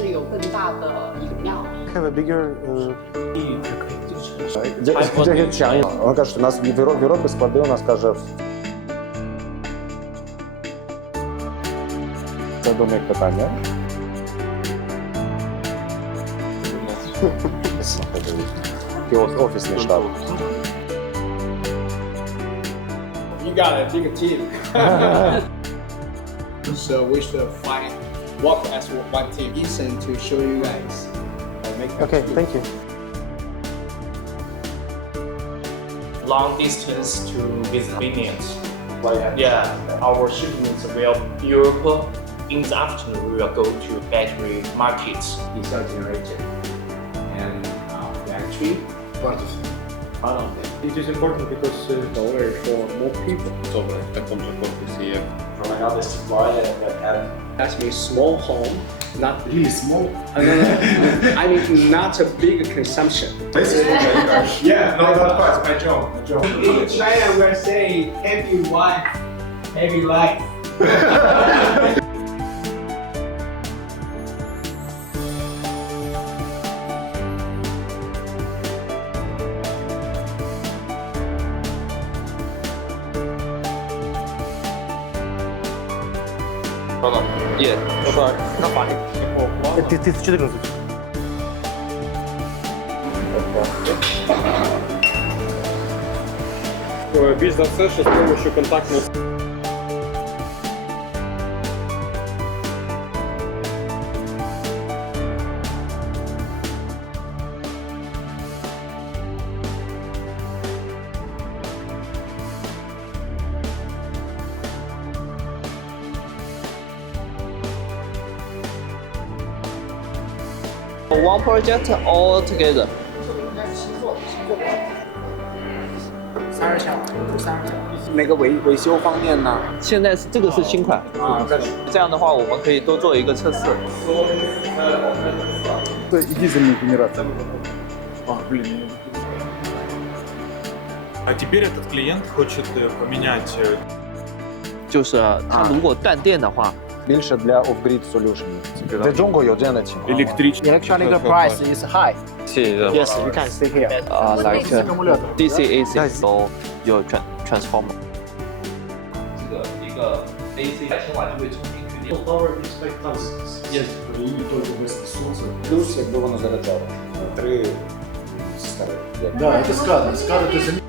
是有更大的饮料。Have a bigger. Це гірчан. Вони кажуть, у нас в Європі склади, у нас каже. Це до них питання. Офісний штаб. You got a big team. So we should work as one team. Ethan to show you guys. Okay, thank you. Long distance to visit Vineyards. Yeah, our shipments will Europe. In the afternoon, we will go to battery markets. Diesel generator and battery. It is important because dollar for more people. Добре, в такому же корпусі є. From another supplier that had. That means small home, not really small. I mean, not a big consumption. Yeah, no, of course, my job. In China, we're saying happy wife, happy life. Yeah. 1400. Більш за все, що з допомогою контактного. One project all together. 那个维修方面呢？现在这个是新款，这样的话我们可以多做一个测试。 Дизельная генерация. А теперь этот клиент хочет поменять. 就是它如果断电的话， Більше для off-grid solution. Для Джонго有这样的情况。 Электричество. Electronic price is high. Yes, you can see here. like DC AC 都有 transformer。这个一个 AC 1000瓦就会充进去。Yes. Плюс, якби воно заряджало. 3 системи. Да, это SCADA. SCADA это